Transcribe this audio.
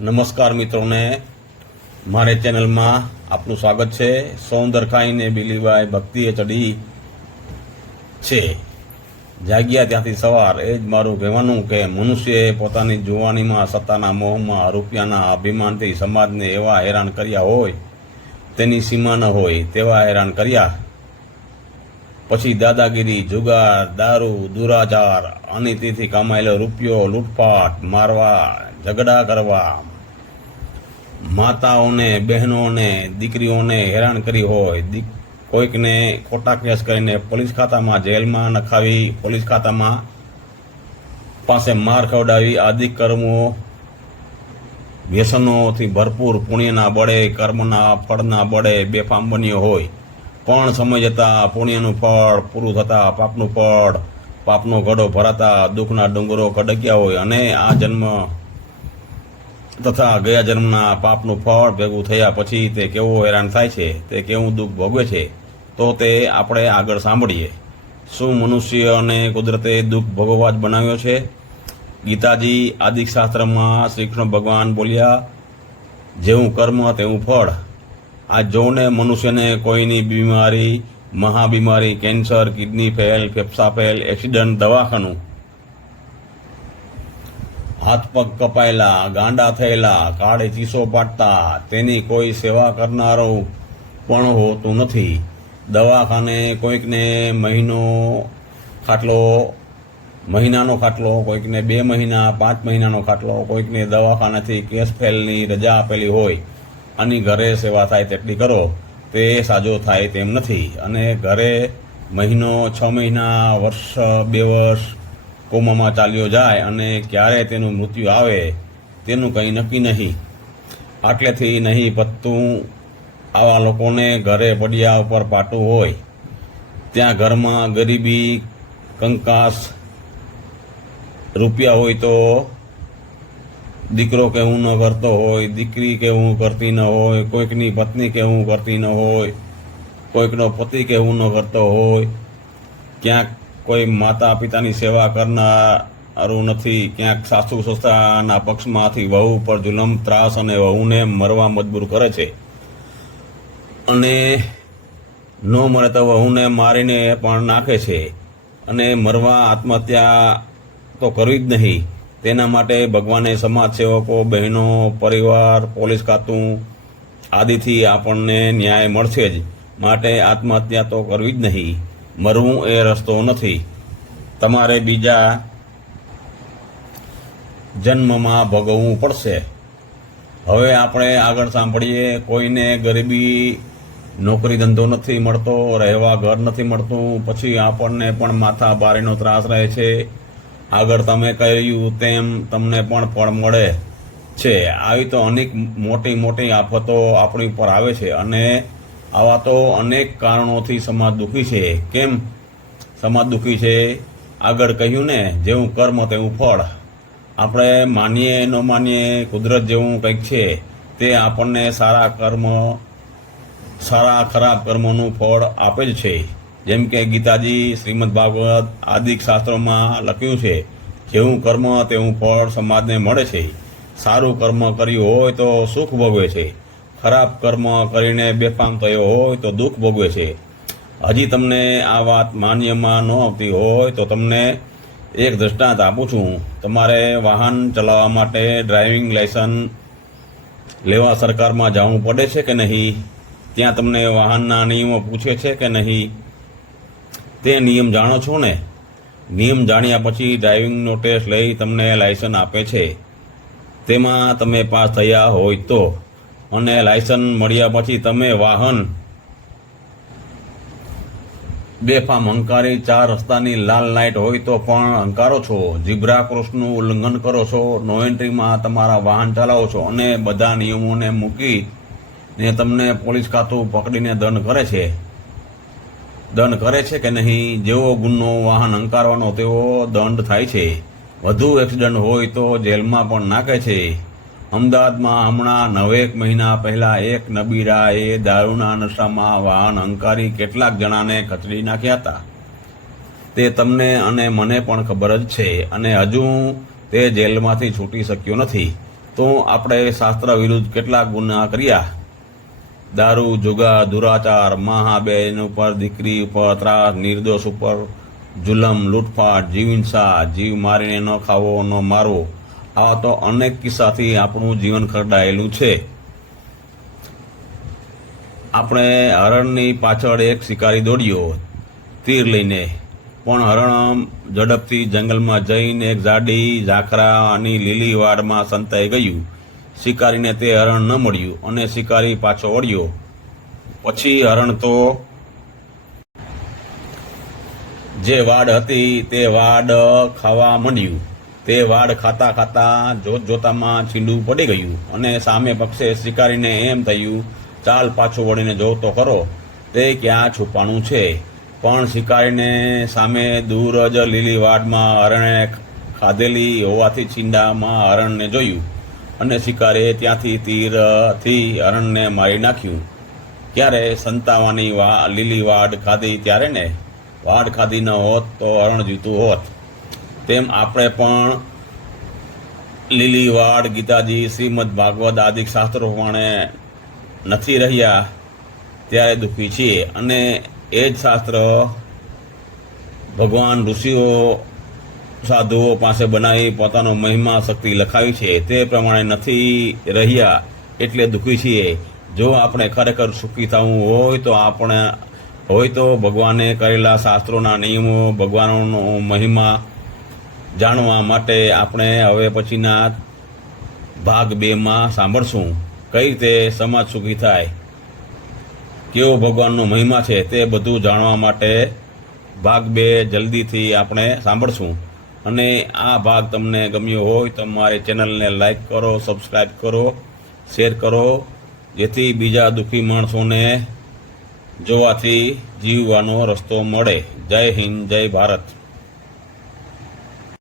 નમસ્કાર મિત્રોને, મારે ચેનલમાં આપનું સ્વાગત છે। સૌંદર ખાઈને બીલીબાઈ ભક્તિએ ચડી છે, જાગ્યા ત્યાંથી સવાર। એ જ મારું કહેવાનું કે મનુષ્યએ પોતાની જુવાનીમાં સત્તાના મોહમાં રૂપિયાના અભિમાનથી સમાજને એવા હેરાન કર્યા હોય, તેની સીમા ન હોય તેવા હેરાન કર્યા। પછી દાદાગીરી, જુગાર, દારૂ, દુરાચાર, અનીતિથી કમાયેલો રૂપિયો લૂંટફાટ, મારવા, ઝઘડા કરવા, માતાઓને, બહેનોને, દીકરીઓને હેરાન કરી હોય, કોઈકને ખોટા કેસ કરીને પોલીસ ખાતામાં જેલમાં નખાવી, પોલીસ ખાતામાં પાસે માર ખવડાવી, આદિ કર્મો વ્યસનોથી ભરપૂર પુણ્યના બળે, કર્મના ફળના બળે બેફામ બન્યો હોય, પણ સમય જતાં પુણ્યનું ફળ પૂરું થતાં પાપનું ફળ, પાપનો ઘડો ભરાતા દુઃખના ડુંગરો ખડક્યા હોય અને આ જન્મ તથા ગયા જન્મના પાપનું ફળ ભેગું થયા પછી તે કેવો હેરાન થાય છે, તે કેવું દુઃખ ભોગવે છે, તો તે આપણે આગળ સાંભળીએ। શું મનુષ્ય અને કુદરતે દુઃખ ભોગવવા જ બનાવ્યો છે? ગીતાજી આદિશાસ્ત્રમાં શ્રી કૃષ્ણ ભગવાન બોલ્યા, જેવું કર્મ તેવું ફળ। આ જોને મનુષ્યને કોઈની બીમારી, મહાબીમારી, કેન્સર, કિડની ફેલ, ફેફસા ફેલ, એક્સિડન્ટ, દવાખાનું, હાથ પગ કપાયેલા, ગાંડા થયેલા, કાળે ચીસો પાડતા, તેની કોઈ સેવા કરનારો પણ હોતું નથી। દવાખાને કોઈકને મહિનાનો ખાટલો, કોઈકને 2 મહિના, 5 મહિનાનો ખાટલો, કોઈકને દવાખાનાથી કેસ ફેલની રજા આપેલી હોય, આની ઘરે સેવા થાય તેટલી કરો, તે સાજો થાય તેમ નથી। અને ઘરે મહિનો, 6 મહિના, વર્ષ, 2 વર્ષ કોમામાં ચાલ્યો જાય અને ક્યારે તેનું મૃત્યુ આવે તેનું કંઈ નક્કી નહીં। આટલેથી નહીં પતતું, આવા લોકોને ઘરે પડ્યા ઉપર પાટું હોય, ત્યાં ઘરમાં ગરીબી, કંકાસ, રૂપિયા હોય તો દીકરો કેવું ન કરતો હોય, દીકરી કેવું કરતી ન હોય, કોઈકની પત્ની કેવું કરતી ન હોય, કોઈકનો પતિ કેવું ન કરતો હોય, ક્યાંક કોઈ માતા પિતાની સેવા કરનારું નથી, ક્યાંક સાસુ સસરાના પક્ષમાંથી વહુ પર જુલમ, ત્રાસ અને વહુને મરવા મજબૂર કરે છે, અને ન મરે તો વહુને મારીને પણ નાખે છે, અને મરવા આત્મહત્યા તો કરવી જ નહીં। તેના માટે ભગવાને સમાજ સેવકો, બહેનો, પરિવાર, પોલીસ ખાતું આદિથી આપણને ન્યાય મળશે જ, માટે આત્મહત્યા તો કરવી જ નહીં। મરવું એ રસ્તો નથી, તમારે બીજા જન્મમાં ભોગવવું પડશે। હવે આપણે આગળ સાંભળીએ। કોઈને ગરીબી, નોકરી ધંધો નથી મળતો, રહેવા ઘર નથી મળતું, પછી આપણને પણ માથા ભારેનો ત્રાસ રહે છે। આગળ તમે કહ્યું તેમ તમને પણ ફળ મળે છે। આવી તો અનેક મોટી મોટી આફતો આપણી ઉપર આવે છે, અને આવા તો અનેક કારણોથી સમાજ દુઃખી છે। કેમ સમાજ દુઃખી છે? આગળ કહ્યું ને, જેવું કર્મ તેવું ફળ। આપણે માનીએ ન માનીએ, કુદરત જેવું કંઈક છે, તે આપણને ખરાબ કર્મોનું ફળ આપે જ છે। જેમ કે ગીતાજી, શ્રીમદ ભાગવત આદિ શાસ્ત્રોમાં લખ્યું છે, જેવું કર્મ તેવું ફળ સમાજને મળે છે। સારું કર્મ કર્યું હોય તો સુખ ભોગવે છે, ખરાબ કર્મ કરીને બેફામ થયો હોય તો દુઃખ ભોગવે છે। હજી તમને આ વાત માન્યમાં ન આવતી હોય તો તમને એક દૃષ્ટાંત આપું છું। તમારે વાહન ચલાવવા માટે ડ્રાઇવિંગ લાયસન્સ લેવા સરકારમાં જવું પડે છે કે નહીં? ત્યાં તમને વાહનના નિયમો પૂછે છે કે નહીં? તે નિયમ જાણો છો ને? નિયમ જાણ્યા પછી ડ્રાઇવિંગનો ટેસ્ટ લઈ તમને લાયસન્સ આપે છે। તેમાં તમે પાસ થયા હોય તો, અને લાયસન્સ મળ્યા પછી તમે વાહન બેફામ હંકારી 4 રસ્તાની લાલ લાઇટ હોય તો પણ હંકારો છો, ઝીબ્રા ક્રોસનું ઉલ્લંઘન કરો છો, નો એન્ટ્રીમાં તમારા વાહન ચલાવો છો, અને બધા નિયમોને મૂકીને તમને પોલીસ ખાતું પકડીને દંડ કરે છે કે નહીં? જેવો ગુનો વાહન હંકારવાનો તેવો દંડ થાય છે। વધુ એક્સિડન્ટ હોય તો જેલમાં પણ નાખે છે। અમદાવાદમાં હમણાં 9 મહિના પહેલા એક નબીરાએ દારૂના નશામાં વાહન હંકારી કેટલાક જણાને કચડી નાખ્યા હતા। તે તમને અને મને પણ ખબર જ છે, અને હજુ તે જેલમાંથી છૂટી શક્યો નથી। તો આપણે શાસ્ત્ર વિરુદ્ધ કેટલા ગુના કર્યા. દારૂ, જુગાર, દુરાચાર, મા બહેન ઉપર, દીકરી ઉપર ત્રાસ, નિર્દોષ ઉપર જુલમ, લૂંટફાટ, જીવ હિંસા, જીવ મારીને ન ખાવો ન મારવો, આવા તો અનેક કિસ્સાથી આપણું જીવન ખરડાયેલું છે. આપણે હરણની પાછળ એક શિકારી દોડ્યો તીર લઈને, પણ હરણ ઝડપથી જંગલમાં જઈને એક જાડી ઝાખરાની લીલી વાડમાં સંતાઈ ગયું. શિકારીને તે હરણ ન મળ્યું અને શિકારી પાછો વળ્યો. પછી હરણ તો જે વાડ હતી તે વાડ ખાવા માંડ્યું. તે વાડ ખાતા ખાતા જોતામાં છીંડું પડી ગયું અને સામે પક્ષે શિકારીને એમ થયું, ચાલ પાછો વળીને જોતો ખરો તે ક્યાં છુપાણું છે. પણ શિકારીને સામે દૂર જ લીલી વાડમાં હરણે ખાધેલી હોવાથી છીંડામાં હરણને જોયું અને શિકારીએ ત્યાંથી તીરથી હરણને મારી નાખ્યું. ક્યારે સંતાવાની લીલી વાડ ખાધી ત્યારે ને, વાડ ખાધી ન હોત તો હરણ જીતું હોત. તેમ આપણે પણ લીલી વાડ ગીતાજી, શ્રીમદ ભાગવત આદિ શાસ્ત્રો પ્રમાણે નથી રહ્યા ત્યારે દુઃખી છીએ. અને એ જ શાસ્ત્ર ભગવાન ઋષિઓ સાધુઓ પાસે બનાવી પોતાનો મહિમા શક્તિ લખાવી છે તે પ્રમાણે નથી રહ્યા એટલે દુઃખી છીએ. જો આપણે ખરેખર સુખી થવું હોય તો ભગવાને કરેલા શાસ્ત્રોના નિયમો, ભગવાનનો મહિમા જાણવા માટે આપણે હવે પછીના ભાગ 2માં સાંભળશું. કઈ રીતે સમાજ સુખી થાય, કેવો ભગવાનનો મહિમા છે તે બધું જાણવા માટે ભાગ 2 જલ્દીથી આપણે સાંભળશું. અને આ ભાગ તમને ગમ્યો હોય તો મારી ચેનલને લાઈક કરો, સબસ્ક્રાઈબ કરો, શેર કરો, જેથી બીજા દુઃખી માણસોને જોવાથી જીવવાનો રસ્તો મળે. જય હિન્દ, જય ભારત.